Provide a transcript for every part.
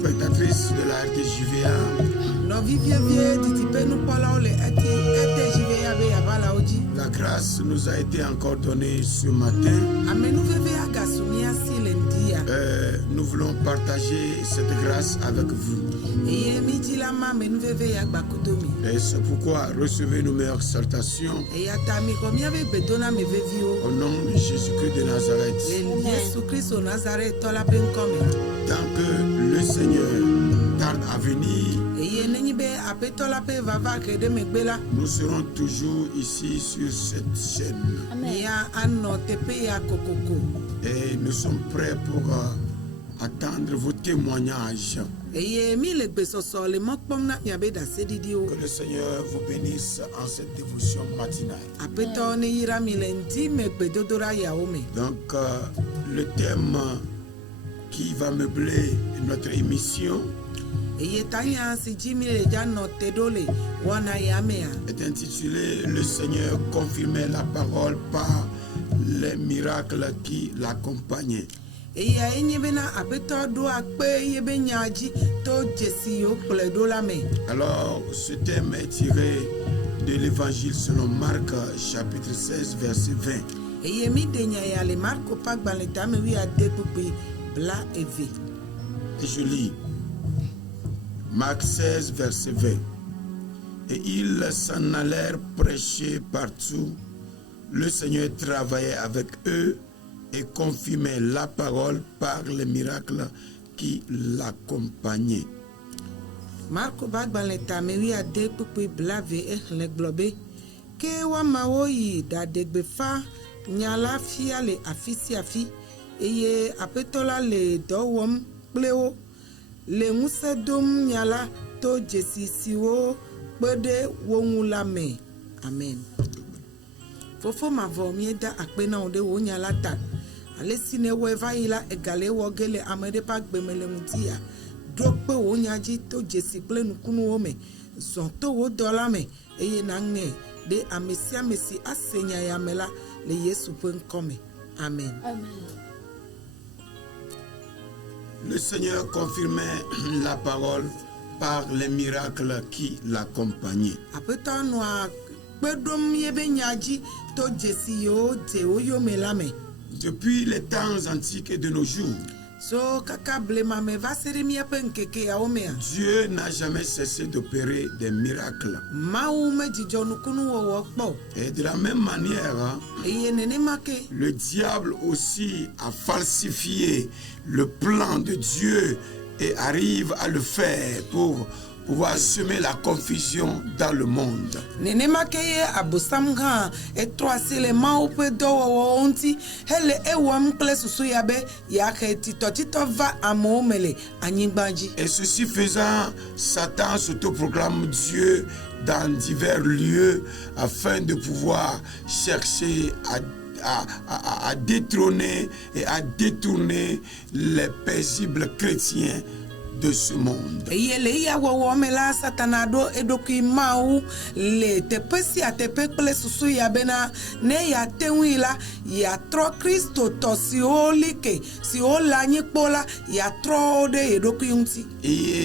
téléspectatrices de la RTJVA. La grâce nous a été encore donnée ce matin. Nous voulons partager cette grâce avec vous. Et c'est pourquoi recevez nos meilleures salutations au nom de Jésus-Christ de Nazareth. Tant que le Seigneur tarde à venir, nous serons toujours ici sur cette chaîne. Et nous sommes prêts pour attendre vos témoignages. Que le Seigneur vous bénisse en cette dévotion matinale. Donc, le thème qui va meubler notre émission est intitulé « Le Seigneur confirmait la parole par les miracles qui l'accompagnaient ». Alors, ce thème est tiré de l'évangile selon Marc, chapitre 16, verset 20. Et je lis Marc 16, verset 20. Et ils s'en allèrent prêcher partout. Le Seigneur travaillait avec eux et confirmait la parole par les miracles qui l'accompagnaient. Marco Bagbalé Tamewi a découpé blave et le globé. Que Wamaoi da degbefa nyala fia le afisi afi eye apetola le dowom pleo le musedum nyala to jesi siwo bede wongulame. Amen. Fofo mavomieda akpena onde wonyala ta. Alesine weva ila egale wogele amede pa gbemele mutia. Drokpe wonyaji to jesi ple nukunu ome. Zonto wo dolame eye nange de amesia mesi asenya yamela le Yesu penkome. Amen. Amen. Le Seigneur confirmait la parole par les miracles qui l'accompagnaient. Apeta noa bedom yebe nyaji to jesi yo te oyo melame. Depuis les temps antiques et de nos jours, Dieu n'a jamais cessé d'opérer des miracles. Et de la même manière, le diable aussi a falsifié le plan de Dieu et arrive à le faire pour pouvoir semer la confusion dans le monde. Et ceci faisant, Satan s'autoproclame Dieu dans divers lieux afin de pouvoir chercher à détrôner et à détourner les paisibles chrétiens de ce monde. Et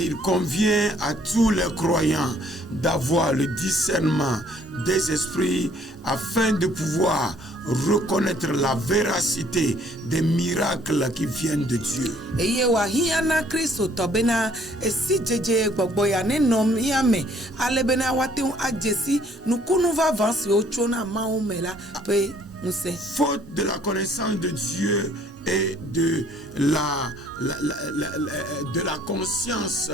il convient à tous les croyants d'avoir le discernement des esprits afin de pouvoir reconnaître la véracité des miracles qui viennent de Dieu. Faute de la connaissance de Dieu et de la conscience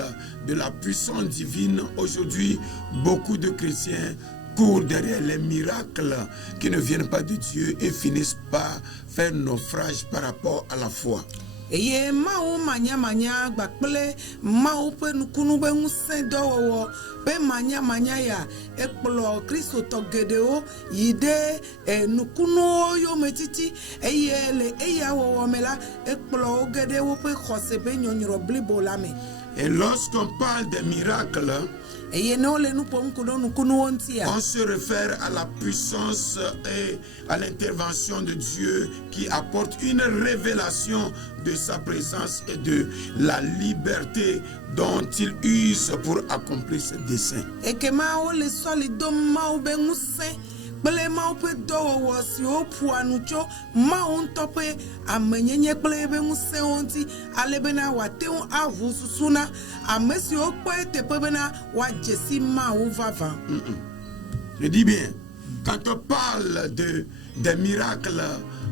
de la puissance divine, aujourd'hui, beaucoup de chrétiens courent derrière les miracles qui ne viennent pas de Dieu et finissent par faire naufrage par rapport à la foi. Eye mao manya gbakple mao pe nukunu be nse dowo pe manya ya ekplo Kristo to gedeo yide nukunu yo metiti eye le eya wo mela ekplo gedeo pe khose be nyonyro blibo lame Et lorsqu'on parle des miracles, on se réfère à la puissance et à l'intervention de Dieu qui apporte une révélation de sa présence et de la liberté dont il use pour accomplir ses desseins. Bele ma pe do si o puanucho ma on tope amenyenye kple be muse onti alebena wateun avususuna amesi o pe te pebena wa jesi ma o vava. Je dis bien, quand on parle des miracles,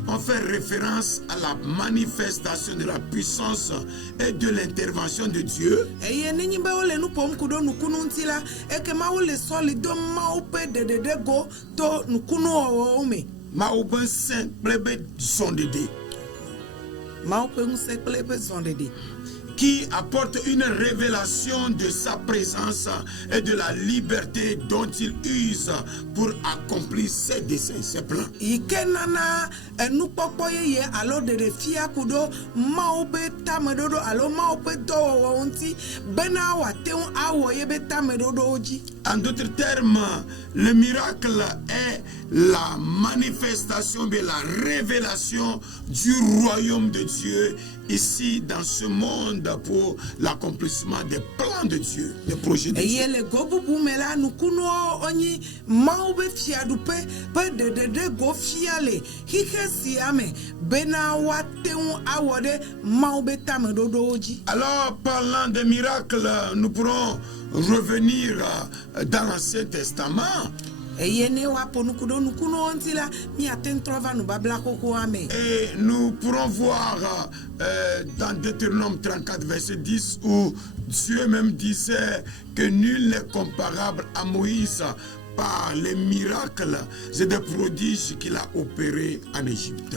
on fait référence à la manifestation de la puissance et de l'intervention de Dieu. Qui apporte une révélation de sa présence et de la liberté dont il use pour accomplir ses desseins, ses plans. En d'autres termes, le miracle est la manifestation de la révélation du royaume de Dieu ici dans ce monde pour l'accomplissement des plans de Dieu, des projets de Dieu. Alors, parlant des miracles, nous pourrons revenir dans l'Ancien Testament. Et nous pourrons voir dans Deutéronome 34, verset 10, où Dieu même disait que nul n'est comparable à Moïse par les miracles et des prodiges qu'il a opérés en Égypte.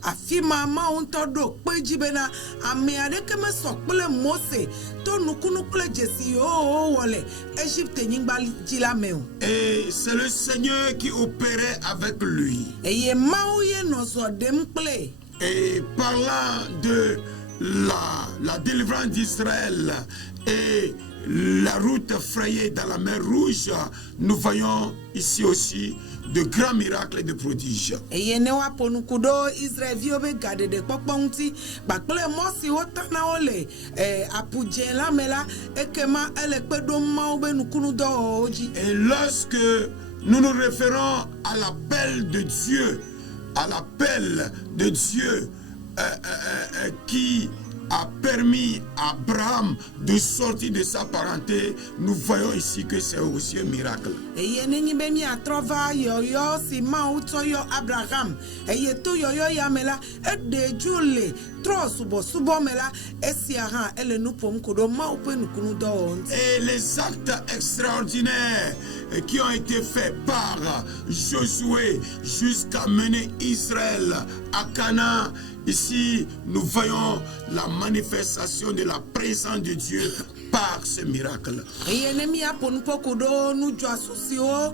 Afima ma ontodo peji bena ameade keme sokple Mose to nukunu kle jesi o wole Égypte nyingba jila meo. Et c'est le Seigneur qui opérait avec lui. Eye maouye no so dem ple. Et parlant de la délivrance d'Israël et la route frayée dans la mer Rouge, nous voyons ici aussi de grands miracles et de prodiges. Et newa ponukudo Israël viobe gade de pokponti bakple mosi otana ole apuje la mela ekema ele pedo maube nukunu do oji. Et lorsque nous nous référons à l'appel de Dieu, qui a permis à Abraham de sortir de sa parenté, nous voyons ici que c'est aussi un miracle. Et nenibemi atrova yoyo si mautoyo Abraham et to yoyo yamela et de jule tro subo mela esiaran ele nous pom kodo maupe nukunu do. Et les actes extraordinaires qui ont été faits par Josué jusqu'à mener Israël à Canaan. Ici, nous voyons la manifestation de la présence de Dieu par ce miracle. Et ennemi a pour nous pokodo nous joasusio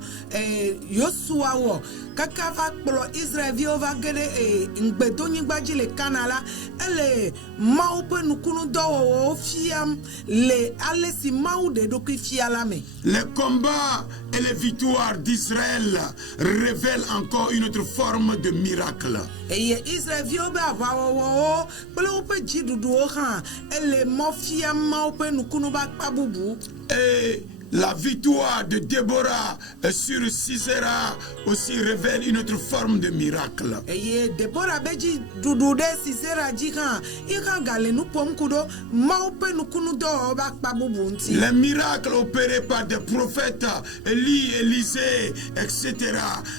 Yosua wo kakava plo Israël viova gede ngbedo nyigbaji le kanala ele maupe nukunu do fiam le alesi mau de doki fialame. Les combats et les victoires d'Israël révèlent encore une autre forme de miracle. Et Israël vioba vawo plo pe jidudu han ele mofia maupe nukunu ba pabubu. Et la victoire de Déborah sur Sisera aussi révèle une autre forme de miracle. Et Déborah beji dudu de Sisera jikan ika gale nu pom kudo maupe nukunu do ba pabubu nti. Les miracles opérés par des prophètes, Élie, Élisée, etc.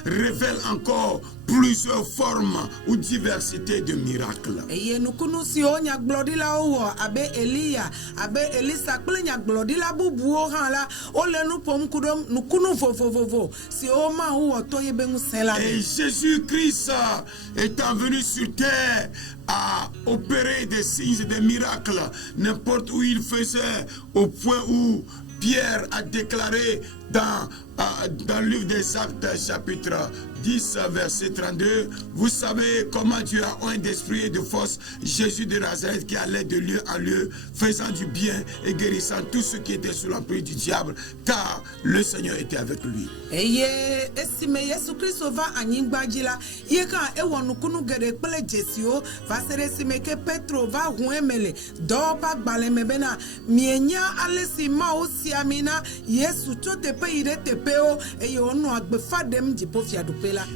révèlent encore plusieurs formes ou diversité de miracles. Et nukunu si o nya glodila o abe Elia abe Elisa kple nya glodila bubu o han la o le nu pom kudom nukunu vovovovo si o ma o to ye bengu sela. Et Jésus-Christ étant venu sur terre à opérer des signes et des miracles n'importe où il faisait, au point où Pierre a déclaré dans le livre des Actes, chapitre 10, verset 32, vous savez comment Dieu a oint d'esprit et de force Jésus de Nazareth qui allait de lieu en lieu, faisant du bien et guérissant tous ceux qui étaient sous l'emprise du diable, car le Seigneur était avec lui.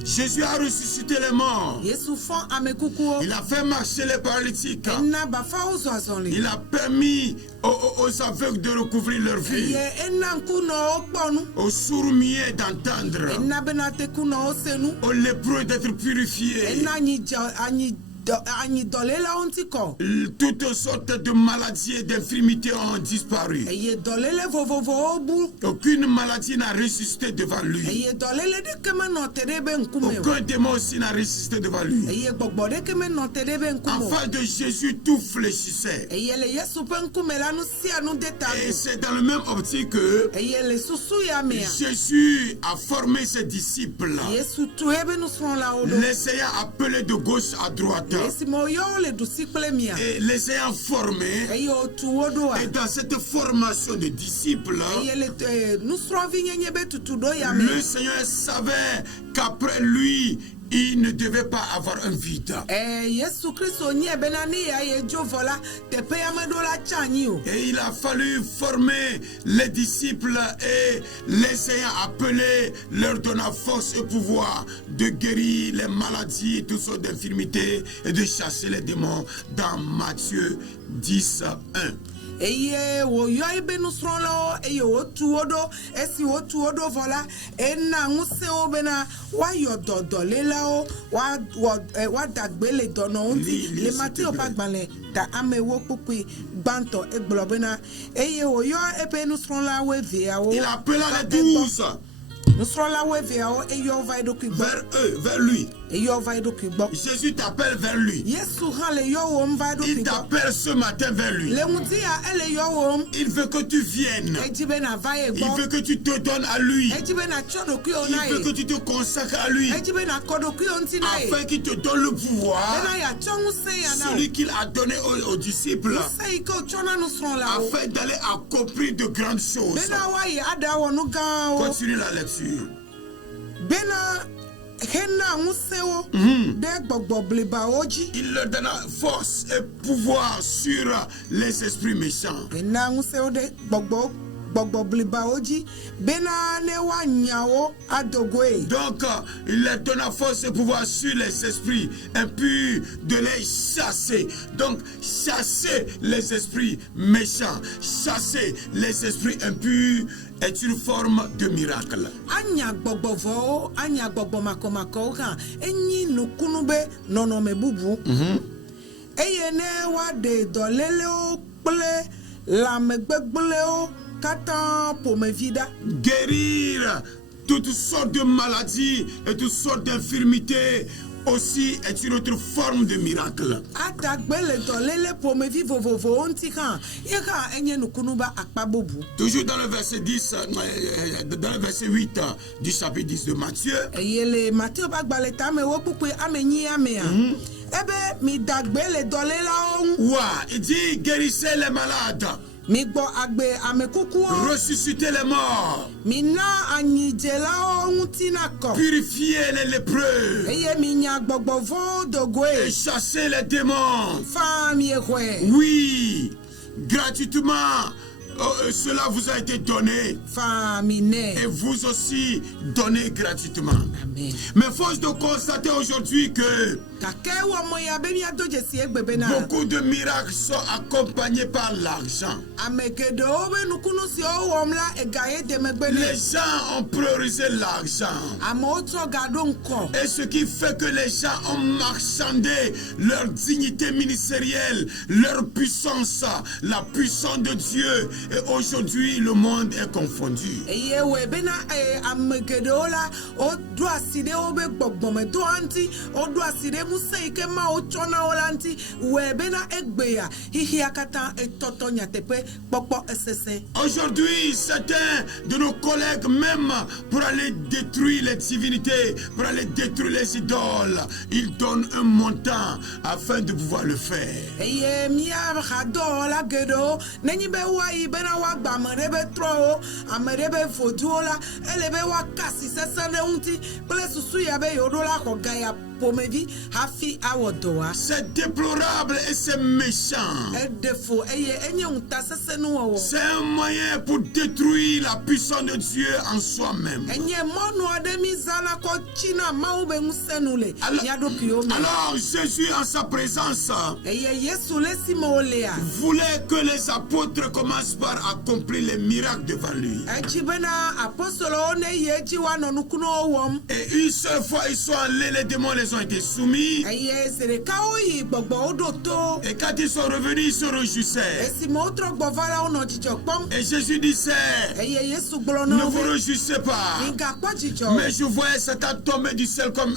Jésus a ressuscité les morts. Il a fait marcher les paralytiques. Il a permis aux aveugles de recouvrir leur vie, aux sourds muets d'entendre, aux lépreux d'être purifiés. Toutes sortes de maladies et d'infirmités ont disparu. Aucune maladie n'a résisté devant lui. Aucun démon aussi n'a résisté devant lui. En face de Jésus, tout fléchissait. Et c'est dans le même optique que Jésus a formé ses disciples, les ayant appelés de gauche à droite, et les ayant formés. Et dans cette formation de disciples, le Seigneur savait qu'après lui, il ne devait pas avoir un vide. Et il a fallu former les disciples et les ayant appelés, leur donnant force et pouvoir de guérir les maladies et toutes sortes d'infirmités et de chasser les démons dans Matthieu 10, 1. Eye wo yo ibe nusrolo eye wo tuodo esi wo tuodo vola ena nguse obena wa yododo lelao wa dagbele dono unti le Matthieu pagbale ta amewo pupi banto eglobena eye wo yo ebe nusrola we via wo il appela les 12 nusrola we via wo eyo va edo ki vers lui. Jésus t'appelle vers lui. Il t'appelle ce matin vers lui. Il veut que tu viennes. Il veut que tu te donnes à lui. Il veut que tu te consacres à lui. Afin qu'il te donne le pouvoir, celui qu'il a donné aux disciples, afin d'aller accomplir de grandes choses. Continue la lecture. Il leur donna force et pouvoir sur les esprits méchants. Donc, il leur donna force et pouvoir sur les esprits impurs de les chasser. Donc, chasser les esprits méchants, chasser les esprits impurs est une forme de miracle. Guérir toutes sortes de maladies et toutes sortes d'infirmités aussi est une autre forme de miracle. Toujours dans le verset 10, dans le verset 8 du chapitre 10 de Matthieu. Il dit guérissez les malades. Ressusciter les morts. Purifier les lépreux. Et chasser les démons. Oui, gratuitement. Cela vous a été donné. Et vous aussi donnez gratuitement. Amen. Mais force de constater aujourd'hui que beaucoup de miracles sont accompagnés par l'argent. Les gens ont priorisé l'argent. Et ce qui fait que les gens ont marchandé leur dignité ministérielle, leur puissance, la puissance de Dieu. Et aujourd'hui, le monde est confondu. ŋusẽ yi ke Mawu tsɔ na wo la ŋuti wɔe bena egbea xixia katã etɔtɔ nyateƒe kpɔkpɔ esesẽ. Aujourd'hui, certains de nos collègues, même pour aller détruire les divinités, pour aller détruire les idoles, ils donnent un montant afin de pouvoir le faire. Eye mia hadɔwɔla geɖewo nenye be woayi bena woagba ame ɖe be trɔwo, ame ɖe be voduwo la, ele be woaka asi sesẽ ɖe ŋuti kple susu ya be yewoɖo la xɔ gaya ƒomevi hafi awɔ dɔ wa. C'est déplorable et c'est méchant. Eɖe fo eye enye ŋutasesẽnuwɔwɔ. C'est un moyen pour détruire la puissance de Dieu en soi-même. Enye mɔnu aɖe mi zãna kɔ tsina Mawu be ŋusẽ nu le mia ɖokuiwo me. Alors Jésus en sa présence Eye Yesu le si me wolea. voulait que les apôtres commencent par accomplir les miracles devant lui. Etsi bena apostolowo ne yi edzi woanɔ nukunuwo wɔm. Et une seule fois ils sont allés, les démons les ont été soumis. Eye zi ɖekawo yi gbɔgbɔwo ɖo to. Et quand ils sont revenus, ils se réjouissaient. Esime wotrɔ gbɔ va la wonɔ dzidzɔ kpɔm. Et Jésus disait, Eye Yesu gblɔ ne na wo vous be réjouissez pas. migakpɔ dzidzɔ. Mais je voyais Satan tomber du ciel comme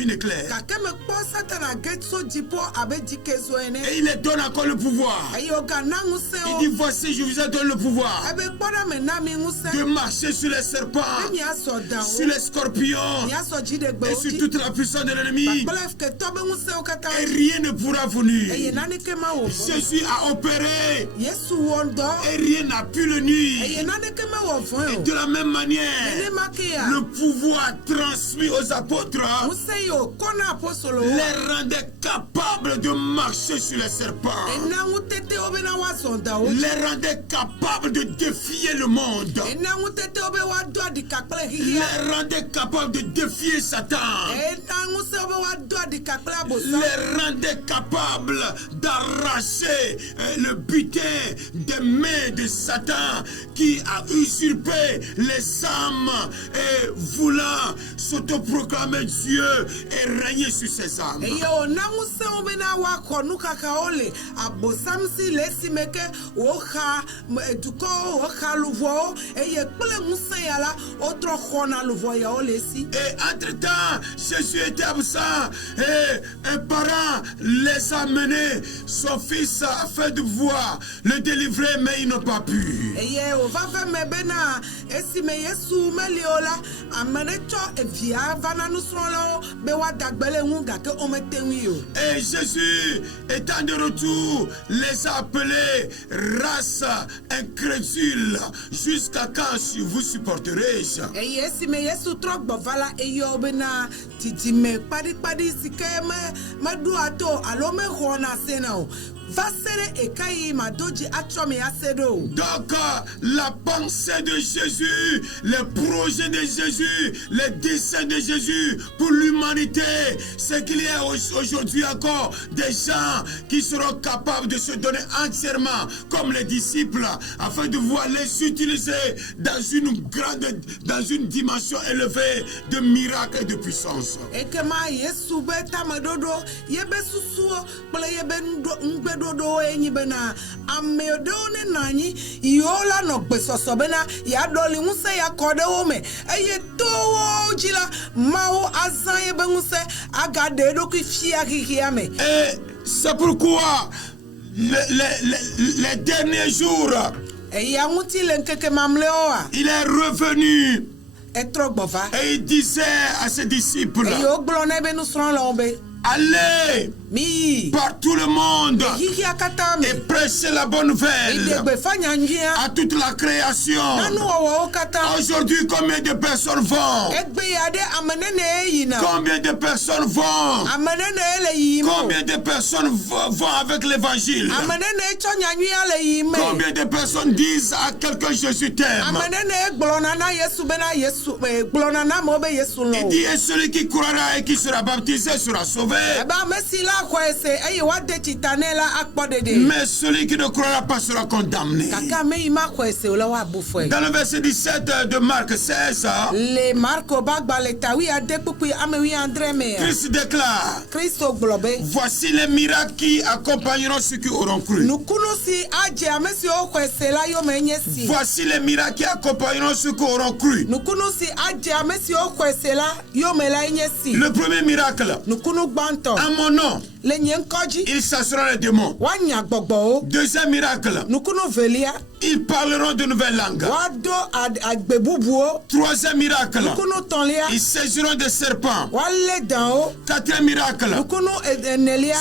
une éclair. Gake mekpɔ Satana ge tso dziƒo abe dzikezo ene. Et il leur donne encore le pouvoir. Eye wogana ŋusẽ Il wo. dit, voici, je vous ai donné le pouvoir Ebe kpɔ ɖa me na mi ŋusẽ. de marcher sur les serpents, Be miasɔ sur dawo. les scorpions Miasɔ et dziɖegbewo sur dzi. toute la puissance de l'ennemi. Kpakple ketɔ be ŋusẽwo katã Et dzi. rien ne pourra vous nuire. Eye naneke ma wɔ vɔ. Jésus a opéré Yesu wɔ dɔ. et rien n'a pu le Eye nuire. naneke me wɔ vɔe Et o. de la même manière, Nenema ke ya. le pouvoir transmis aux apôtres Ŋusẽ yi wòkɔ na apostolowo. les rendait capables de marcher sur les serpents, Ena ŋutetewo bena woazɔ dawo dzi. les rendait capables de défier le monde, Ena ŋutetewo be woado adika kple xixia. les rendait capables de défier Satan, Ena ŋusẽwo be woado adika kple abosam. les rendait capables d'arracher le butin des mains de Satan qui a usurpé les âmes et voulant s'autoproclamer Dieu et régner sur ses âmes. Eye wòna ŋusẽwo bena woaxɔ nukakawo le abosam si le esime ke woxa dukɔwo woxa luvɔwo eye kple ŋusẽ ya la wotrɔ xɔna luvɔ yawo le esi. Et entre-temps, Jésus était absent et un parent les a menés, son fils, afin de pouvoir le délivrer, mais ils n'ont pas pu. Eye wòva ve me bena esime Yesu meli o la ame ɖe tsɔ evia va na nusrɔ̃lawo be woada gbe le ŋu gake womete ŋui o. Et Jésus, étant de retour, les a appelés race incrédule. Jusqu'à quand vous supporterai-je? Eye esime Yesu trɔ gbɔ va la eyɔ bena didime kpaɖikpaɖi si ke meɖoa to alo mexɔna sena o. Va se ɖe eka yi mado dzi atrɔ me ase ɖo o. Donc, la pensée de Jésus, les projets de Jésus, les desseins de Jésus pour l'humanité, c'est qu'il y a aujourd'hui encore des gens qui seront capables de se donner entièrement comme les disciples afin de pouvoir les utiliser dans une dimension élevée de miracles et de puissance. Ekema Yesu be tameɖoɖo yebe susuwo kple yebe ŋugbeɖoɖowo enyi bena ame ɖewo ne nɔ anyi yiwo la nɔ gbesɔsɔ bena yeaɖɔli ŋusẽ ya kɔ ɖe wo me eye towo dzi la Mawu azã yebe ŋusẽ agaɖe eɖokui fia xixia me. Et c'est pourquoi les derniers jours, Eya ŋuti le ŋkeke mamlɛwoa il est revenu etrɔ gbɔ va et il disait à ses disciples, eye wogblɔ na ebe nusrɔ̃lawo be allez miyi par tout le monde xixia katã me et prêchez la bonne nouvelle ide gbefa nyanyuia à toute la création. na nuwɔwɔwo katã. Aujourd'hui, combien de personnes vont? Egbe ya ɖe ame nene yina. Combien de personnes vont? Ame nene le yiyim. Combien de personnes vont avec l'évangile? Ame nene tsɔ nyanyuia le yiyim. Combien de personnes disent à quelqu'un Jésus t'aime? Ame nene gblɔna na Yesu bena Yesu gblɔna na amewo be Yesu lɔ Il wo. dit et celui qui croira et qui sera baptisé sera sauvé. Ebe ame si la Mais celui qui ne croira pas sera condamné. Dans le verset 17 de Marc 16, Christ déclare: voici les miracles qui accompagneront ceux qui auront cru. Voici les miracles qui accompagneront ceux qui auront cru. Le premier miracle, à mon nom, ils chasseront les démons. Deuxième miracle, ils parleront de nouvelles langues. Troisième miracle, ils saisiront des serpents. Quatrième miracle,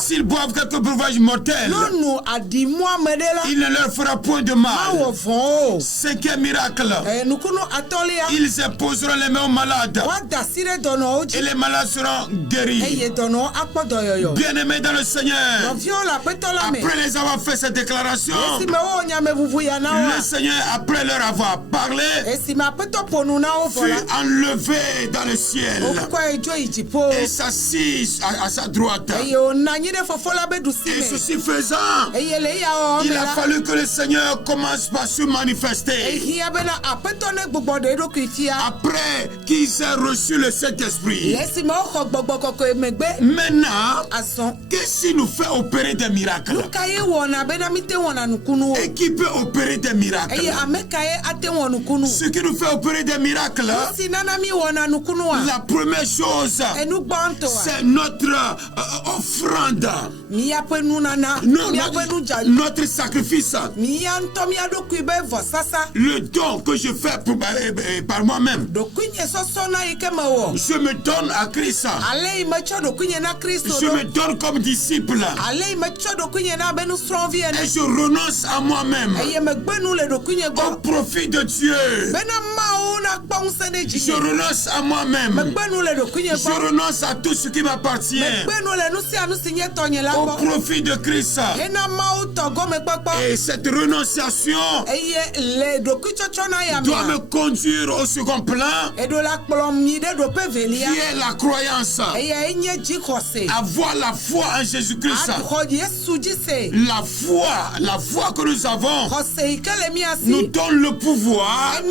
s'ils boivent quelques breuvages mortels, il ne leur fera point de mal. Cinquième miracle, ils imposeront les mains aux malades et les malades seront guéris. Bien-aimés dans le Seigneur, après les avoir fait cette déclaration, le Seigneur, après leur avoir parlé, fut enlevé dans le ciel et s'assit à sa droite. Et ceci faisant, il a fallu que le Seigneur commence par se manifester. Après qu'ils aient reçu le Saint-Esprit. Maintenant, qu'est-ce qui nous fait opérer des miracles? Et qui peut opérer des miracles? Ce qui nous fait opérer des miracles, la première chose, c'est notre offrande, notre sacrifice, le don que je fais par moi-même. Je me donne à Christ. Je me donne comme disciple. Et je renonce à moi-même au profit de Dieu. Je renonce à moi-même. Je renonce à tout ce qui m'appartient au profit de Christ. Et cette renonciation doit me conduire au second plan, qui est la croyance. Avoir la foi en Jésus-Christ. La foi que nous avons nous donne le pouvoir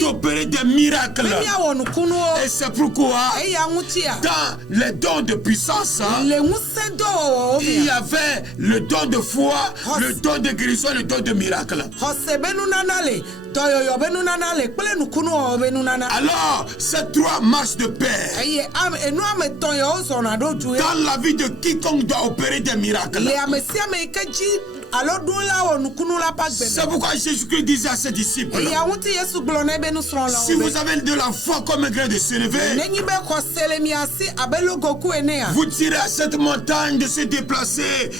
d'opérer des miracles. Et c'est pourquoi dans les dons de puissance, il y avait le don de foi, le don de guérison, le don de miracle. Alors, ces trois marchent de pair. Dans la vie de quiconque doit opérer des miracles. C'est pourquoi Jésus-Christ disait à ses disciples: si vous avez de la foi comme un grain de sénévé, vous direz à cette montagne de se déplacer,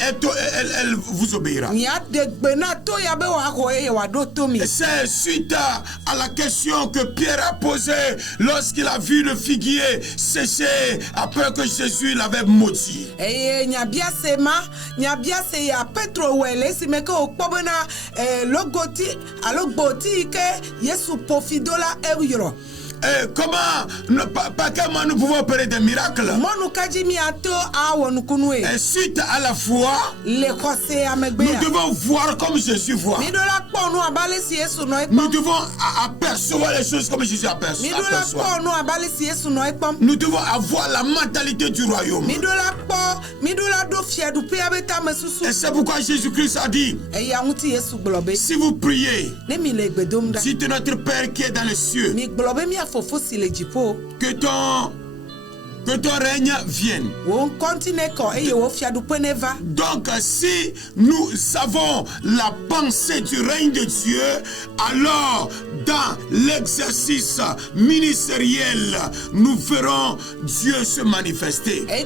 elle vous obéira. C'est suite à la question que Pierre a posée lorsqu'il a vu le figuier sécher après que Jésus l'avait maudit. Comment, par quel moyen nous pouvons opérer des miracles? Et suite à la foi, nous devons voir comme Jésus voit. Nous devons apercevoir les choses comme Jésus aperçoit. Nous devons avoir la mentalité du royaume. Et c'est pourquoi Jésus-Christ a dit: si vous priez, dites notre Père qui est dans les cieux, que ton règne vienne. Donc, si nous savons la pensée du règne de Dieu, alors dans l'exercice ministériel, nous verrons Dieu se manifester. Et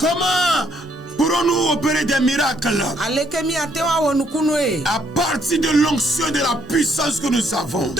comment pourrons-nous opérer des miracles? À partir de l'onction de la puissance que nous avons.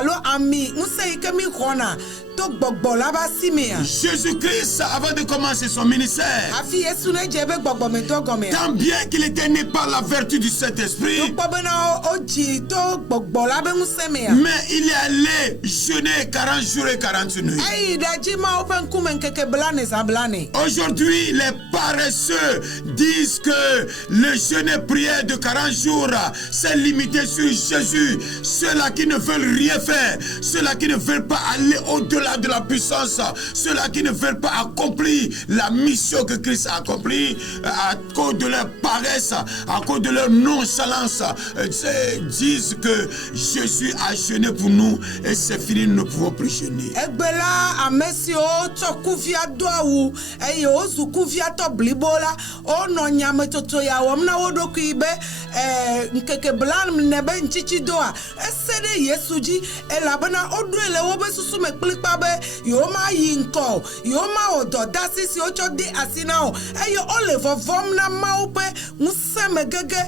alo ami ŋusẽ yi ke mi xɔna to gbɔgbɔ la ba si mea. Jésus-Christ, avant de commencer son ministère, Hafi Yesu ne dze be gbɔgbɔmetɔ gɔmea. tant bien qu'il était né par la vertu du Saint-Esprit, Tokpɔ bena o dzi to gbɔgbɔ la be ŋusẽ mea. mais il est allé jeûner 40 jours et 40 nuits. Eyi ɖe dzi ma woƒe ŋkume ŋkeke blane zã blane. Aujourd'hui, les paresseux disent que le jeûne et prière de 40 jours s'est limité sur Jésus. Ceux-là qui ne veulent rien faire, ceux-là qui ne veulent pas aller au-delà de la puissance, ceux-là qui ne veulent pas accomplir la mission que Christ a accomplie à cause de leur paresse, à cause de leur nonchalance, disent que Jésus a jeûné pour nous et c'est fini, nous ne pouvons plus jeûner. Egbe la ame siwo tsɔ kufia do awu eye wozu kuviatɔ blibo la wonɔ nyametsotso ya wɔm na wo ɖokui be nkeke blane be ŋtsitsi doa ese ɖe Yesu dzi elabena woɖoe le wobe susu me kplikpa be yewo ma yi ŋkɔ yewo ma wɔ dɔdasi si wotsɔ de asi na o eye wole vɔvɔm na Mawu ƒe ŋusẽ me gege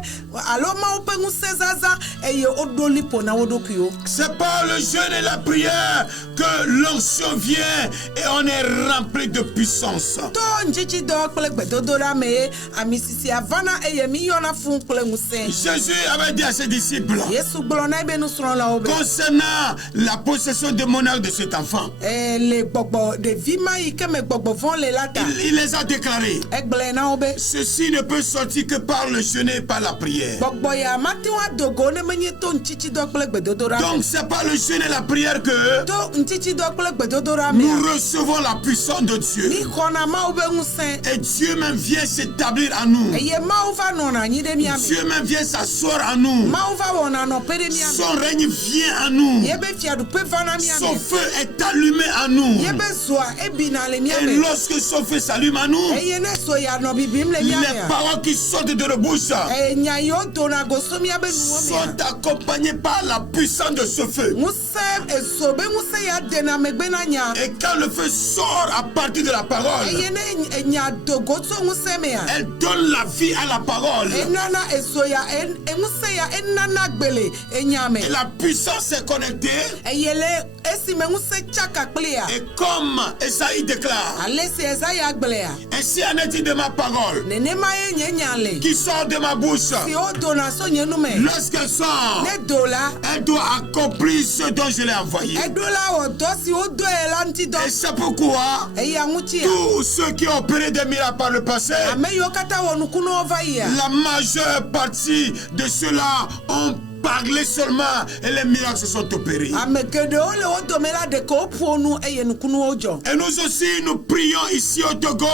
alo Mawu ƒe ŋusẽ zaza eye woɖo lipo na wo ɖokuiwo. C'est par le jeûne et la prière que l'onction vient et on est rempli de puissance. To ŋtsitsi dɔ kple gbedodoɖa me ami sisi avana eye mi yɔna fún kple ŋusẽ. Jésus avait dit à ses disciples Yesu gblɔ na ebe nusrɔ̃lawo be. concernant la possession démoniaque de cet enfant, Le gbɔgbɔ ɖevi ma yi ke me gbɔgbɔ vɔ̃ le la ta. il les a déclarés. Egblẽ na wo be. Ceci ne peut sortir que par le jeûne et par la prière. Gbɔgbɔ ya mate ŋu adogo ne menye to ŋtsitsi dɔ kple gbedodoɖa me. Donc c'est par le jeûne et la prière que To ŋtsitsi dɔ kple gbedodoɖa nous mea. recevons la puissance de Dieu. Mi xɔna Mawu be ŋusẽ. Et Dieu même vient s'établir en nous. Eye Mawu va nɔna anyi ɖe mia me. Dieu même vient s'asseoir en nous. Mawu va wɔna nɔƒe ɖe mia me. Son règne vient en nous. Yebe fiaɖuƒe va na mia Son me. feu est allumé en nous. Yebe zoa ebina le mia Et me. lorsque son feu s'allume en nous, Eye ne so ya nɔ bibim le mia les mea. paroles qui sortent de nos bouches Nya yiwo dona goso mia be nuwo sont mea. accompagnées par la puissance de ce feu. Ŋusẽ eso be ŋusẽ ya dena megbe na nya. Et quand le feu sort à partir de la parole, Eye ne nya dogo tso ŋusẽ mea. elle donne la vie à la parole. Enana eso ya ŋusẽ ya enana gbele enya me. Et la puissance est connectée. Eye le esime ŋusẽ tsaka kplia. Et comme Esaïe déclare, Ale si Ezaya gblea. ainsi en est-il de ma parole Nenema ye nye nya le. qui sort de ma bouche. Si o dona so nye nu me. Lorsqu'elle sort, Ne do la. elle doit accomplir ce dont je l'ai envoyé. Edo la wɔ dɔ si o do ye la ŋuti dɔ. Et c'est pourquoi Eya ŋuti ya. tous ceux qui ont opéré des miracles par le passé, Ame yiwo katã wɔ nukunuwo va yi ya. la majeure partie de ceux-là ont parlé seulement et les miracles se sont opérés. Ame geɖewo le wo dome la ɖeke woƒo nu eye nukunuwo dzɔ. Et nous aussi, nous prions ici au Togo.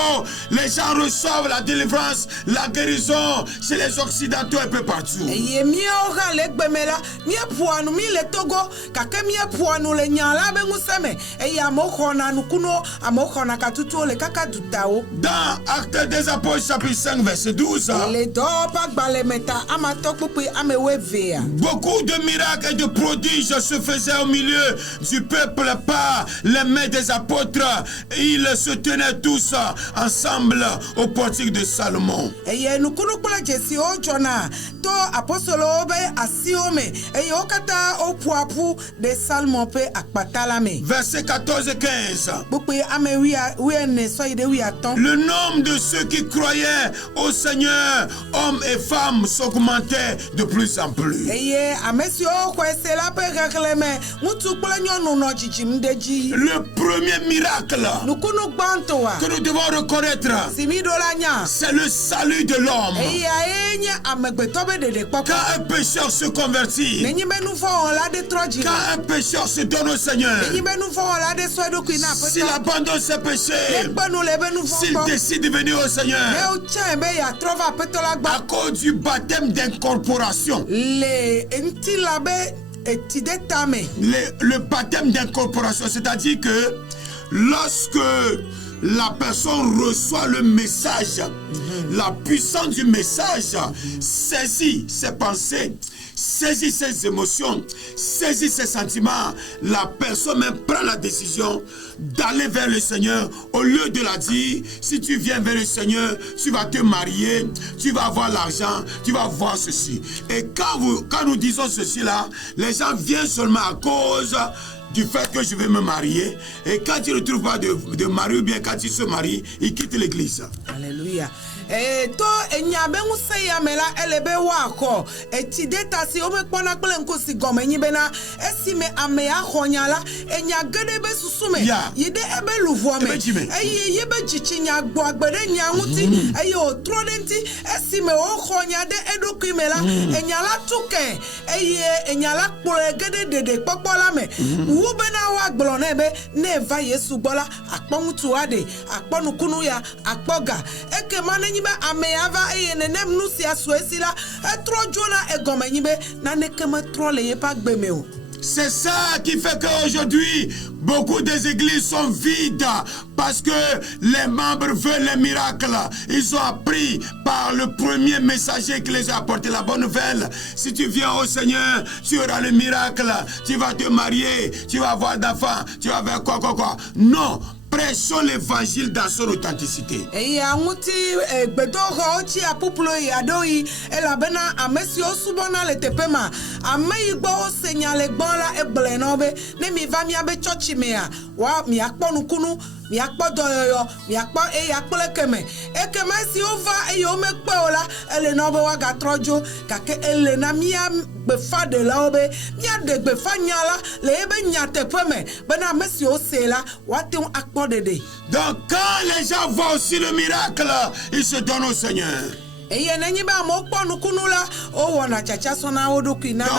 Les gens reçoivent la délivrance, la guérison chez les Occidentaux un peu partout. Eye míawo hã le egbe me la míeƒoa nu mi le Togo gake míeƒoa nu le nya la be ŋusẽ me eye amewo xɔna nukunuwo amewo xɔna katutuwo le kaka dutawo. Dans Actes des Apôtres chapitre 5 verset 12, Le dɔwɔƒe agbalẽ me ta amatɔ kpukpui ame wevea. beaucoup de miracles et de prodiges se faisaient au milieu du peuple par les mains des apôtres. Ils se tenaient tous ensemble au portique de Salomon. Eye nukunu kple dzesiwo dzɔna to apostolowo be asiwo me eye wo katã woƒoa ƒu ɖe Salomon ƒe akpata la me. Versets 14 et 15. Kpukpui ame wuiene sɔ yi ɖe wuiatɔ̃. Le nombre de ceux qui croyaient au Seigneur, hommes et femmes, s'augmentait de plus en plus. Eye ame siwo xɔe se la ƒe xexlẽme ŋutsu kple nyɔnu nɔ dzidzim ɖe dzi. Le premier miracle Nukunu gbãtɔa que nous devons reconnaître, si mi ɖo la nya. c'est le salut de l'homme. Eyae nye amegbetɔ be ɖeɖekpɔkpɔ. Quand un pécheur se convertit, Nenye be nuvɔwɔla ɖe trɔ dzi. quand un pécheur se donne au Seigneur, Nenye be nuvɔwɔla ɖe sɔ eɖokui na s'il aƒetɔ. abandonne ses péchés, Nekpe nu le ebe s'il nuvɔ gbɔ. décide de venir au Seigneur, Ne wotsãe be yeatrɔ va aƒetɔ la gbɔ. à cause du baptême d'incorporation, Le ŋuti la be eti ɖe tame. le baptême d'incorporation, c'est-à-dire que lorsque la personne reçoit le message, la puissance du message saisit ses pensées, saisit ses émotions, saisit ses sentiments, la personne même prend la décision d'aller vers le Seigneur au lieu de la dire, si tu viens vers le Seigneur, tu vas te marier, tu vas avoir l'argent, tu vas avoir ceci. Et quand nous disons ceci là, les gens viennent seulement à cause du fait que je vais me marier. Et quand tu ne trouves pas de mari ou bien quand tu se maries, ils quittent l'église. Alléluia. To enyabe nguse ya mela elebe wako etideta si ome kpona kple nkosi gome nyibena esime ame ya khonyala enyagede be susume yede ebe luvuame eye yebe chichinya gbo agbede nyanguti eye otrodenti esime o khonyade edokimela enyala tuke eye enyala kpolegede dede popola me wubena wa gblonebe ne va Yesu gbola akpontu ade akponukunu ya akpoga ekemane ba ameava e nenem nusia suesila etrojona egomenyibe na nekeme trole yepa gbemeo. C'est ça qui fait qu'aujourd'hui, beaucoup des églises sont vides parce que les membres veulent les miracles. Ils ont appris par le premier messager qui les a apporté la bonne nouvelle. Si tu viens au Seigneur, tu auras le miracle. Tu vas te marier, tu vas avoir d'enfants, tu vas faire quoi. Non. Prêchons l'évangile dans son authenticité. Et amuti bedoro ochi apupulo yadoi elabena amesi osubona le tepema amei gbo senyale gbonla eblenobe ne mi va mi abe church mea wa mi akponu kunu mi akpodo yoyo mi akpo e akpolekeme ekeme si ova e yo mekpe ola ele no be wa gatrojo kake ele na mi befa de la obe mi ade befa nyala le ebe nyatepeme bena amesi osela wate akpo dede. Donc quand les gens voient aussi le miracle, ils se donnent au Seigneur. Donc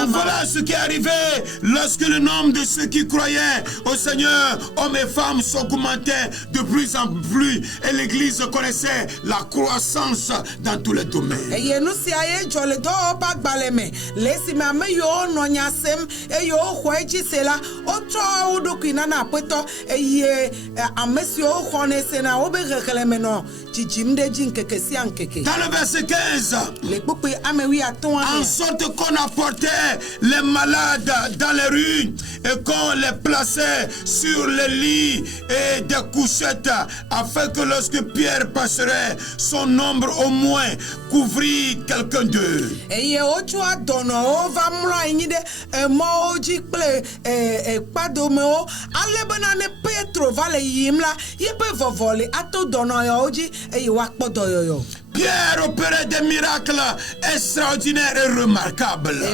voilà ce qui est arrivé lorsque le nombre de ceux qui croyaient au Seigneur, hommes et femmes, s'augmentait de plus en plus et l'église connaissait la croissance dans tous les domaines. Dans le verset 15, en sorte qu'on apportait les malades dans les rues et qu'on les plaçait sur les lits et des couchettes afin que lorsque Pierre passerait, son nombre au moins couvrit quelqu'un d'eux. Pierre opérait des miracles extraordinaires et remarquables.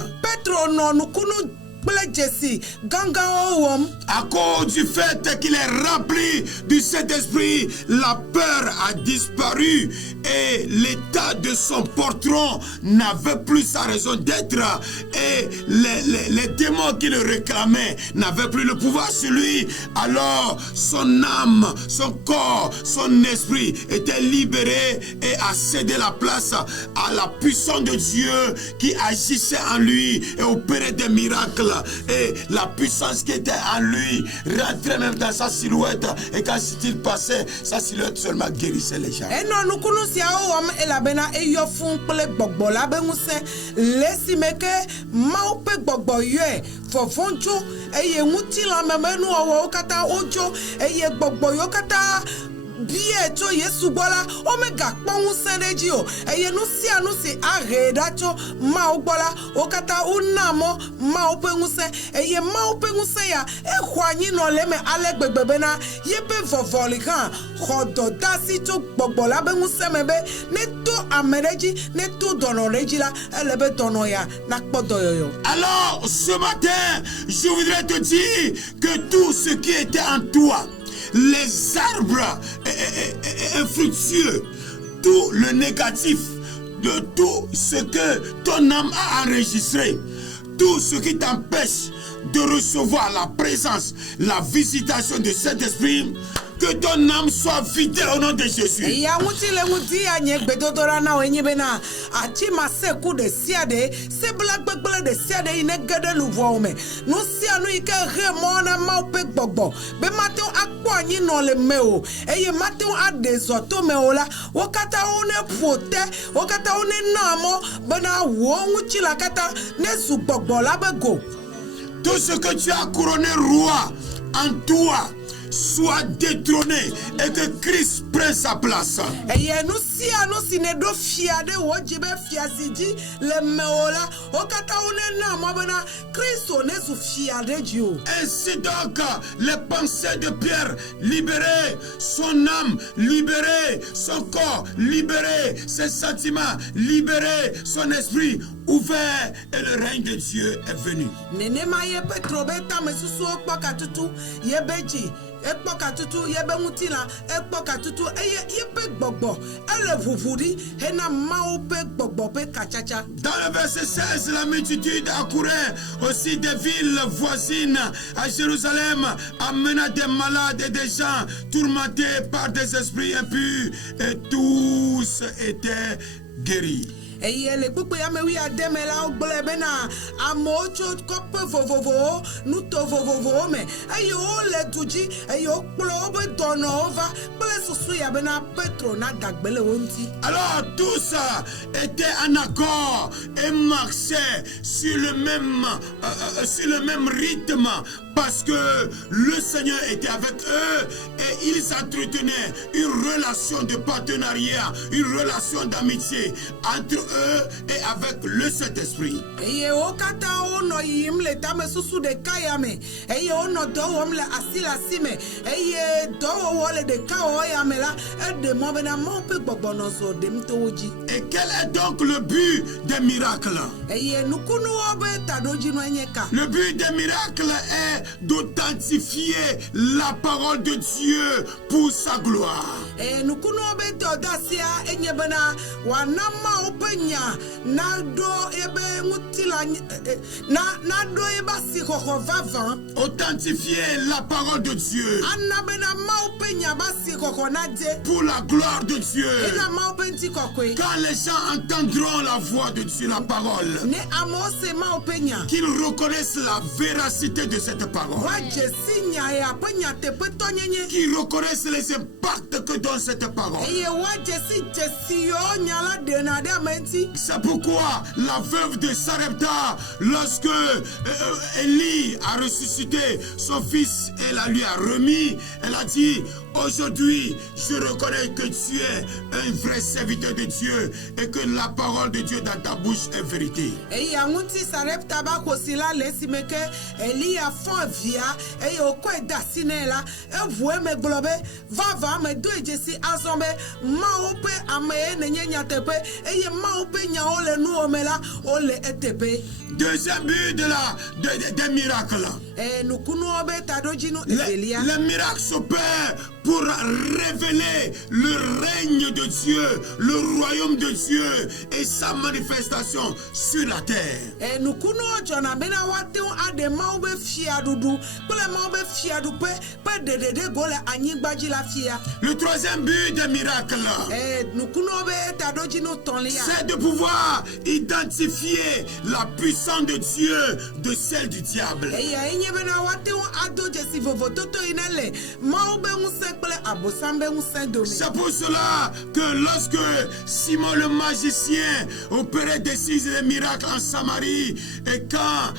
À cause du fait qu'il est rempli du Saint-Esprit, la peur a disparu et l'état de son portron n'avait plus sa raison d'être et les démons qui le réclamaient n'avaient plus le pouvoir sur lui. Alors son âme, son corps, son esprit étaient libérés et a cédé la place à la puissance de Dieu qui agissait en lui et opérait des miracles. Et la puissance qui était en lui rentrait même dans sa silhouette. Et quand il passait, sa silhouette seulement guérissait les gens. Bieto Yesu bola omega kponu senejio eye no si aredacho ma ogbola okata unamo ma openguse eye ma openguse ya ehwanyi no leme alegbegbe na yebe vovoli kan khodo dasito gbogbola benguse mebe ne to amereji ne to donoreji la elebe donoya na kpodoyoyo. Alors ce matin je voudrais te dire que tout ce qui était en toi, les arbres infructueux, tout le négatif de tout ce que ton âme a enregistré, tout ce qui t'empêche de recevoir la présence, la visitation de Saint-Esprit, Que ton âme soit vidée au nom de Jésus. Ya nguti le nguti anye gbedodora na wenye bena achi mase ku de siade se blagbegble de siade ine gede luvo me no sia no ike remona ma pe gbogbo be mateo akpo anyi no le meo eye mateo adezoto meola wakata one pote wakata one namo bena wo nguti la kata ne su gbogbo la bego. Tout ce que tu as couronné roi en toi soit détrôné et que Christ prenne sa place. Eye nous si anu sinedo fiade wojibe fiasiji le meola okata one na mabana Christo ne su fiade Dieu. Ainsi donc les pensées de Pierre libérées, son âme libérée, son corps libéré, ses sentiments libérés, son esprit ouvert et le règne de Dieu est venu. Nene ma ye Petro beta mesusu okpoka tutu ye beji ekpoka tutu ye be mutila ekpoka tutu eye ye pe gbogbo ele vuvudi hena mao pe gbogbo pe kachacha. Dans le verset 16, la multitude accourait aussi des villes voisines à Jérusalem, amenant des malades et des gens tourmentés par des esprits impurs, et tous étaient guéris. Eye le pupu ya mewi ademela ogbole bena amocho kope vovovo nuto vovovo me eye o le tuji eye o kplo be dono ova bele susu ya bena Petro na dagbele wonti. Alors tous étaient en accord et marchaient sur le même rythme, parce que le Seigneur était avec eux et ils entretenaient une relation de partenariat, une relation d'amitié entre eux et avec le Saint-Esprit. Eye o kata ono yim le tame susu de kayame eye ono do wom le asila sime eye do wo le de ka o yame la e de mo bena mo pe gbogbono so de mtoji. Et quel est donc le but des miracles? Eye nukunu obe tadoji no enyeka. Le but des miracles est d'authentifier la parole de Dieu pour sa gloire. Nukunu obe todasia enyebena wanama openya na do ebe mutila na do eba sikoko vava. Authentifier la parole de Dieu Anabena ma openya ba sikoko nade pour la gloire de Dieu. ena ma openti kokwe. Quand les gens entendront la voix de Dieu, la parole, Ne amose ma openya. qu'ils reconnaissent la véracité de cette parole, Waje sinya ya penya te petonyenye. qu'ils reconnaissent les impacts que donne cette parole. Eye waje si jesi yo nyala denade amenti. C'est pourquoi la veuve de Sarepta, lorsque Élie a ressuscité son fils et la lui a remis, elle a dit: aujourd'hui, je reconnais que tu es un vrai serviteur de Dieu et que la parole de Dieu dans ta bouche est vérité. Eye anguti Sarepta ba kosila lesimeke Elia fon via eye okwe dasinela evue me globe vava me do jesi azombe ma ope amaye nenyenya tepe eye ma ope nya ole nu omela ole etepe. Deuxième but des miracles. Nukunu obe tadojinu Elia. Les miracles s'opèrent pour révéler le règne de Dieu, le royaume de Dieu et sa manifestation sur la terre. Nukunu ojona bena wate ade ma obe fiadudu pele ma obe fiadu pe de gole anyigbaji la fia. Le troisième but des miracles, nukunu obe tadojinu tonlia. c'est de pouvoir identifier la puissance de Dieu de celle du diable. C'est pour cela que lorsque Simon le magicien opérait des signes et des miracles en Samarie, et quand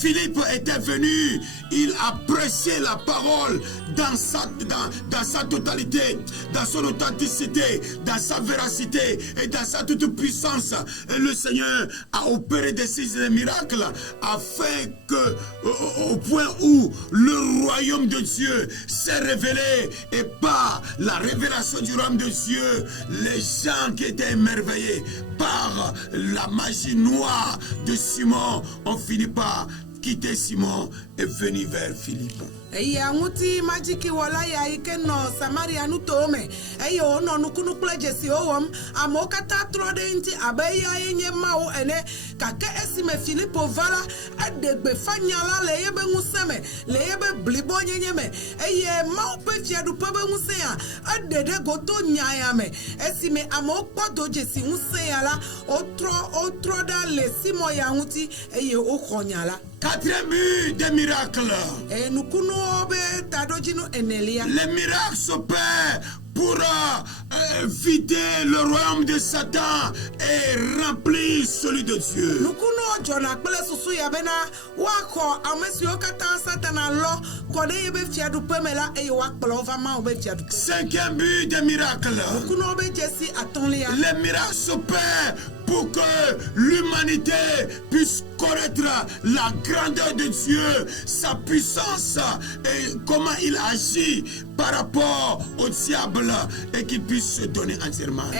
Philippe était venu, il a prêché la parole dans sa totalité, dans son authenticité, dans sa véracité et dans sa toute puissance. Et le Seigneur a opéré des signes et des miracles afin que, au point où le royaume de Dieu s'est révélé, et par la révélation du royaume de Dieu, les gens qui étaient émerveillés par la magie noire de Simon ont fini par quitté Simon et venu vers Philippe. Eye aŋuti majiki wala ya ike nɔ Samaria nuto me. Eye wonɔ nukunu kple dzesi wowɔm. Amewo katã trɔ ɖe ŋuti abe yae nye Mawu ene. Gake esime Filipo va la, eɖe gbefa nya la le yebe ŋusẽ me, le yebe blibo nyenye me. Eye Mawu ƒe fiaɖuƒe be ŋusẽ ya, eɖe ɖe goto nya ya me. Esime amewo kpɔ do dzesi ŋusẽ ya la, wotrɔ ɖa le Simon ya ŋuti eye woxɔ nya la. Quatrième but des miracles. Les miracles s'opèrent pour vider le royaume de Satan et remplir celui de Dieu. Cinquième but des miracles. Les miracles s'opèrent pour que l'humanité puisse connaître la grandeur de Dieu, sa puissance et comment il agit par rapport au diable et qu'il puisse se donner entièrement.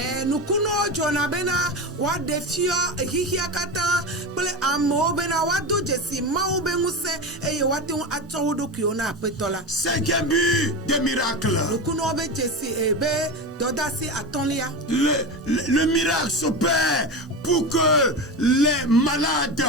Cinquième but des miracles. Le miracle s'opère pour que les malades,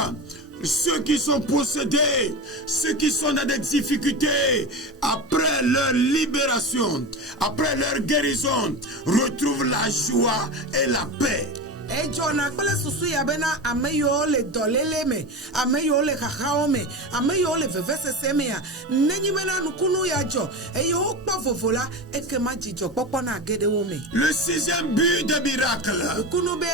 ceux qui sont possédés, ceux qui sont dans des difficultés, après leur libération, après leur guérison, retrouvent la joie et la paix. Ejona kpele susu ya bena ameyo le dolele me, ameyo le kakao me, ameyo le vevesese me ya. Nenyi bena nukunu ya jo, eyo okpa vovola, eke majijo pokpo na gede wo me. Le sixième but de miracle, nukunu be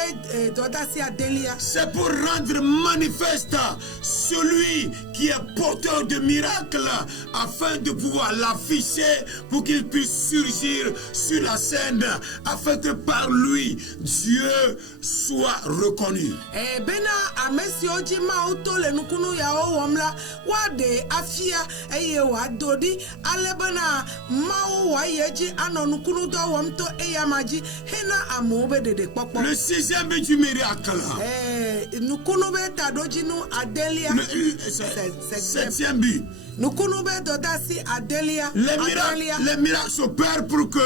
dodasi adelia. C'est pour rendre manifeste celui qui est porteur de miracles, afin de pouvoir l'afficher pour qu'il puisse surgir sur la scène, afin que par lui, Dieu soit reconnu. Bena amesi oji ma auto le nukunu ya owomla wade afia eye wadodi alebena ma wa yeji ano nukunu do womto eyamaji hena amobe de pokpo. Le sixième but du miracle. Nukunu be tadoji nu adelia. Septième but. Nukunu be dodasi adelia. Les miracles s'opèrent pour que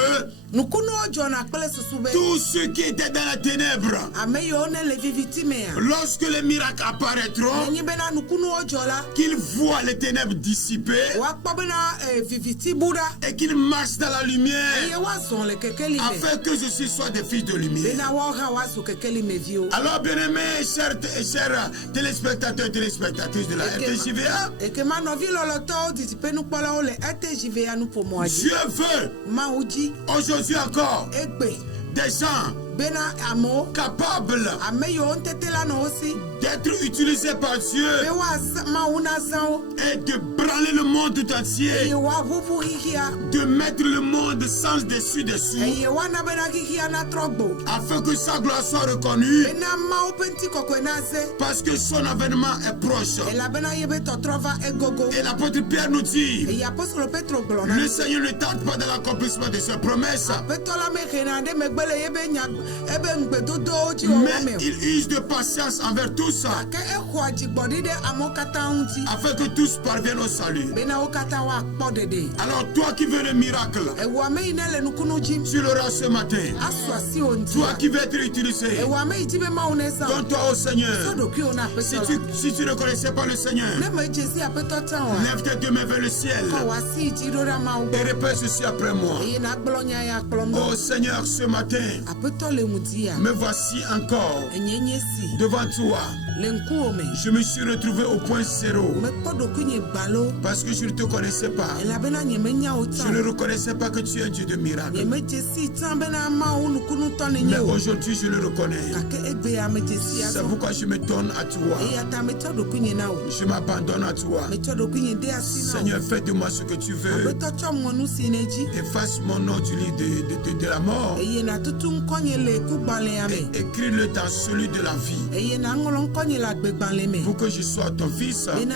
tous ceux qui étaient dans la ténèbre, lorsque les miracles apparaîtront, qu'ils voient les ténèbres dissipées et qu'ils marchent dans la lumière, afin que ceux-ci soient des fils de lumière. Alors, bien-aimés, chers téléspectateurs et téléspectatrices de la RTJVA, Dieu veut aujourd'hui encore des gens capables d'être utilisés par Dieu et de branler le monde tout entier, de mettre le monde sans dessus dessous, afin que sa gloire soit reconnue, parce que son avènement est proche. Et l'apôtre Pierre nous dit, le Seigneur ne tarde pas dans l'accomplissement de ses promesses, mais il use de patience envers tous, afin que tous parviennent au salut. Alors toi qui veux le miracle, tu l'auras ce matin. Toi qui veux être utilisé, donne-toi au Seigneur. Si tu ne connaissais pas le Seigneur, lève tes deux mains vers le ciel et répète ceci après moi. Oh Seigneur, ce matin, me voici encore devant toi. Je me suis retrouvé au point zéro parce que je ne te connaissais pas. Je ne reconnaissais pas que tu es un Dieu de miracle. Mais aujourd'hui je le reconnais. C'est pourquoi je me donne à toi. Je m'abandonne à toi. Seigneur, fais de moi ce que tu veux. Efface mon nom du lit de la mort. Et écris-le dans celui de la vie. Pour que je sois ton fils et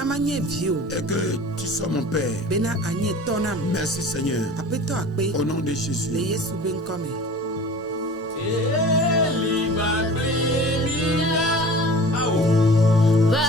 que tu sois mon Père. Merci Seigneur. Au nom de Jésus. Va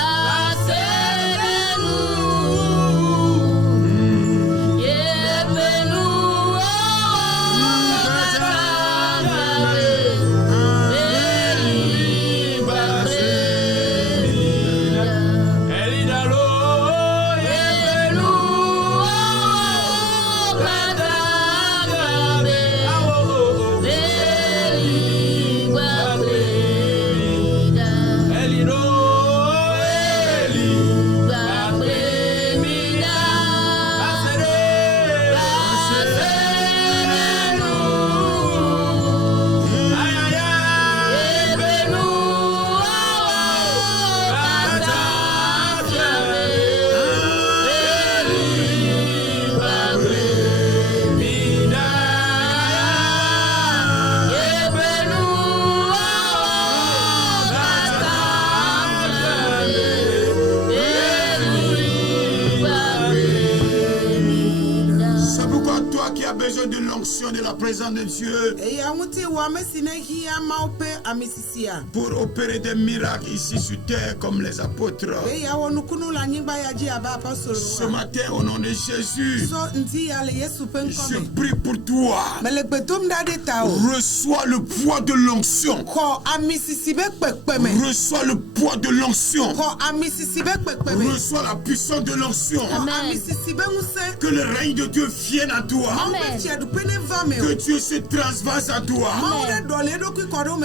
a besoin de l'onction de la présence de Dieu pour opérer des miracles ici sur terre comme les apôtres. Ce matin, au nom de Jésus, je prie pour toi. Reçois le poids de l'onction. Reçois le poids de l'onction. Reçois la puissance de l'onction. Que le règne de Dieu vienne à toi. Que Dieu se transverse à toi.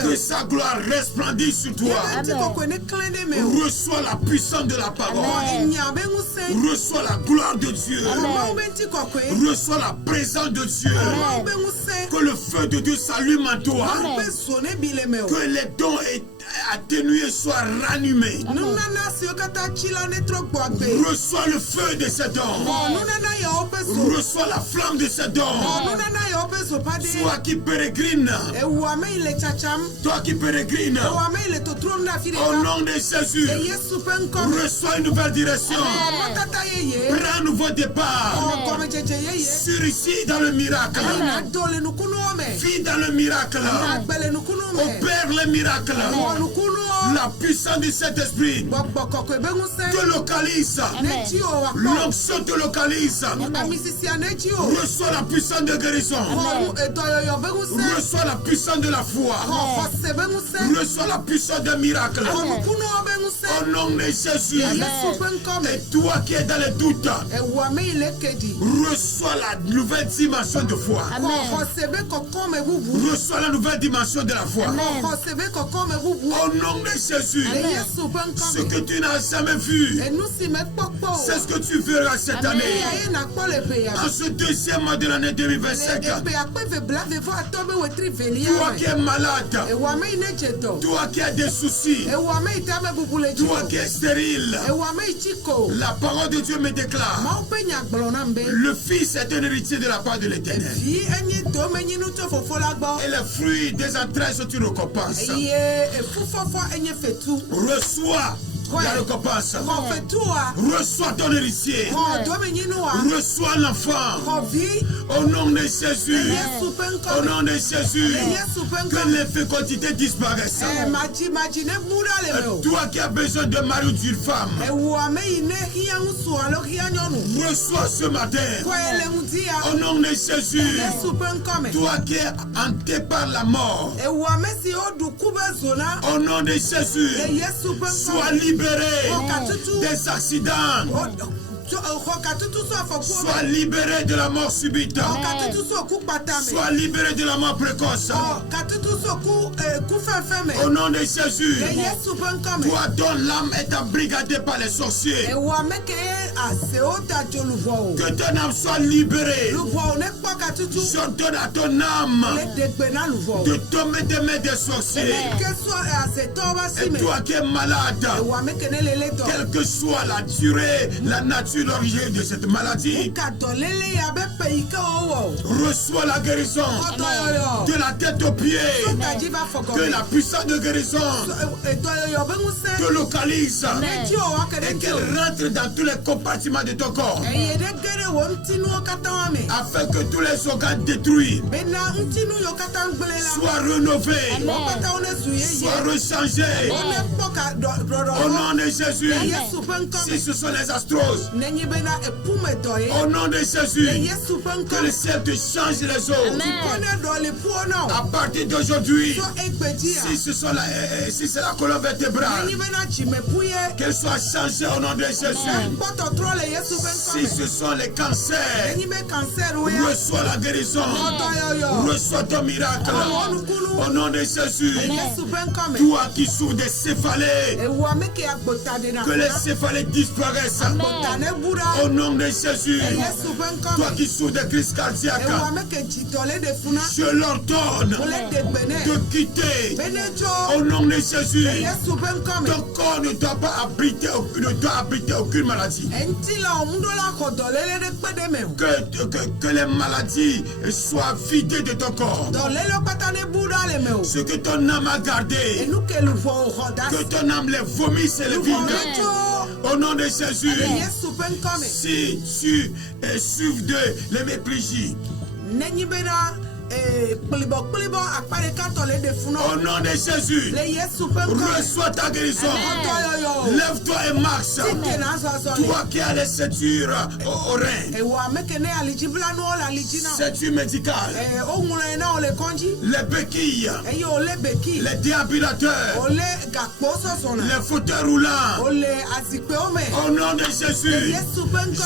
Que sa gloire resplendisse sur toi. Reçois la puissance de la parole. Reçois la gloire de Dieu. Reçois la présence de Dieu. Que le feu de Dieu s'allume en toi. Que les dons atténués soient ranimés. Reçois le feu de ces dons. Reçois la flamme de ces dons. Toi qui pérégrine. Toi qui pérégrine. Au nom de Jésus. Reçois une nouvelle direction. Prends un nouveau départ. Sur ici dans le miracle. Vis dans le miracle. Opère le miracle. La puissance du Saint-Esprit te localise. L'onction te localise. Reçois la puissance de guérison. Reçois la puissance de la foi. Reçois la puissance des miracles. Au nom de Jésus. Et toi qui es dans les doutes, reçois la nouvelle dimension de foi. Reçois la nouvelle dimension de la foi. Au nom de Jésus. Ce que tu n'as jamais vu, c'est ce que tu verras cette année. En ce deuxième mois de l'année 2025. Toi qui es malade, toi qui as des soucis, toi qui es stérile, la parole de Dieu me déclare: le Fils est un héritier de la part de l'Éternel. Et les fruits des entrailles sont une récompense. Reçois la récompense. Reçois ton héritier. Reçois l'enfant. Au nom de Jésus. Au nom de Jésus. Que les fécondités disparaissent. Toi qui as besoin de mari ou d'une femme, reçois ce matin. Au nom de Jésus. Toi qui es hanté par la mort, au nom de Jésus, sois libéré des accidents. Sois libéré de la mort subite. Sois libéré de la mort précoce. Au nom de Jésus. Toi dont l'âme est embrigadée par les sorciers, que ton âme soit libérée. Je donne à ton âme de tomber des mains des sorciers. Et toi qui es malade, quelle que soit la durée, la nature, l'origine de cette maladie, reçois la guérison. De la tête aux pieds. Que la puissance de guérison te localise et qu'elle rentre dans tous les compartiments de ton corps, afin que tous les organes détruits soient rénovés, soient rechangés. Au nom de Jésus. Si ce sont les astroses, au nom de Jésus, que le ciel te change les eaux. À partir d'aujourd'hui, si ce sont si c'est la colonne vertébrale, qu'elle soit changée au nom de Jésus. Si ce sont les cancers, reçois la guérison. Reçois ton miracle. Au nom de Jésus. Toi qui souffres des céphalées, que les céphalées disparaissent. Au nom de Jésus. Toi qui souffres des crises cardiaques, je l'ordonne de quitter. Au nom de Jésus. Ton corps ne doit pas abriter aucune maladie. Que les maladies soient vidées de ton corps. Ce que ton âme a gardé, que ton âme les vomisse et les vide. Au nom de Jésus. Si tu souffres de l'hémiplégie, nenyi bena plibo akpareka tole de funo. Au nom de Jésus, Le Yesu pe reçois ta guérison. Lève-toi et marche. Toi qui as les ceintures au rein, ceinture médicale, les béquilles, les déambulateurs, les fauteuils roulants. Au nom de Jésus,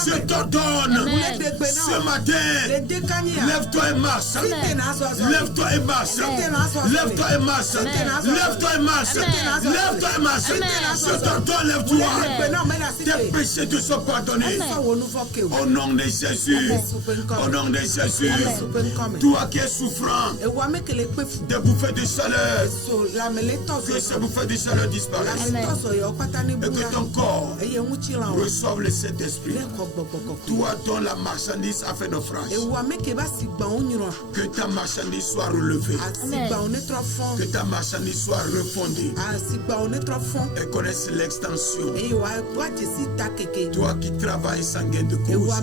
je t'ordonne ce matin, lève-toi et marche. Lève-toi et marche. Lève-toi et marche. Lève-toi et marche. Lève-toi et marche. Je t'ordonne, lève-toi. Tes péchés te sont pardonnés. Au nom de Jésus. Au nom de Jésus. Toi qui es souffrant des bouffées de chaleur, que ces bouffées de chaleur disparaissent. Et que ton corps reçoive le Saint-Esprit. Toi dont la marchandise a fait naufrage. Que ta marchandise soit relevée. Que ta marchandise soit refondée. Et connaisse l'extension. Toi qui travailles sans gain de cause.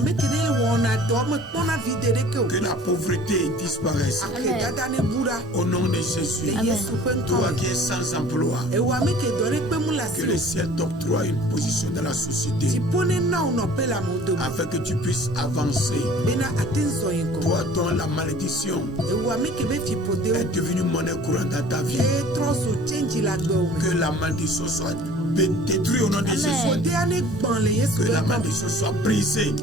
Que la pauvreté disparaisse. Au nom de Jésus. Toi qui es sans emploi. Que le ciel t'octroie une position dans la société. Afin que tu puisses avancer. Toi dont la malédiction est devenue monnaie courante dans ta vie. Que la malédiction soit détruite au nom de Jésus. Que la malédiction soit brisée.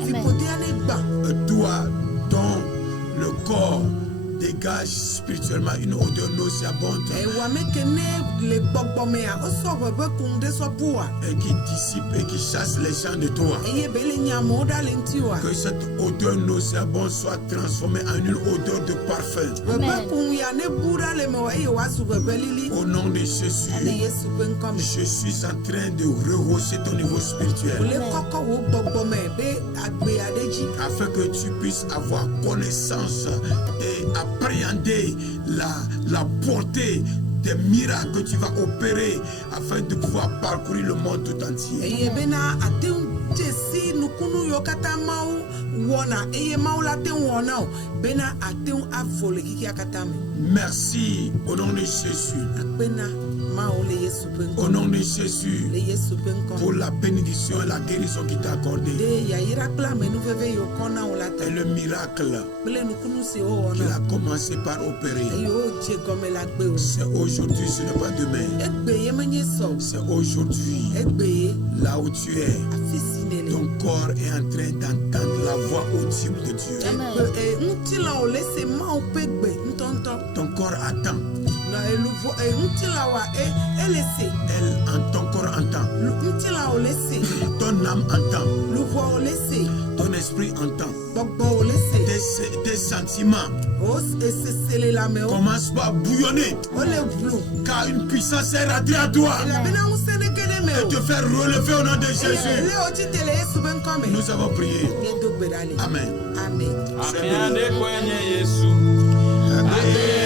Toi dont le corps dégage spirituellement une odeur nauséabonde et qui dissipe et qui chasse les gens de toi. Que cette odeur nauséabonde soit transformée en une odeur de parfum. Au nom de Jésus, je suis en train de rehausser ton niveau spirituel afin que tu puisses avoir connaissance et appréhender la portée des miracles que tu vas opérer afin de pouvoir parcourir le monde tout entier. Merci au nom de Jésus. Au nom de Jésus, pour la bénédiction et la guérison qui t'a accordée. Et le miracle qu'il a commencé par opérer. C'est aujourd'hui, ce n'est pas demain. C'est aujourd'hui, là où tu es. Ton corps est en train d'entendre la voix audible de Dieu. Ton corps attend. Ton corps entend. Ton âme entend. Ton esprit entend. Tes sentiments commencent par bouillonner. Car une puissance est rentrée à toi et te faire relever au nom de Jésus. Nous avons prié. Amen. Amen.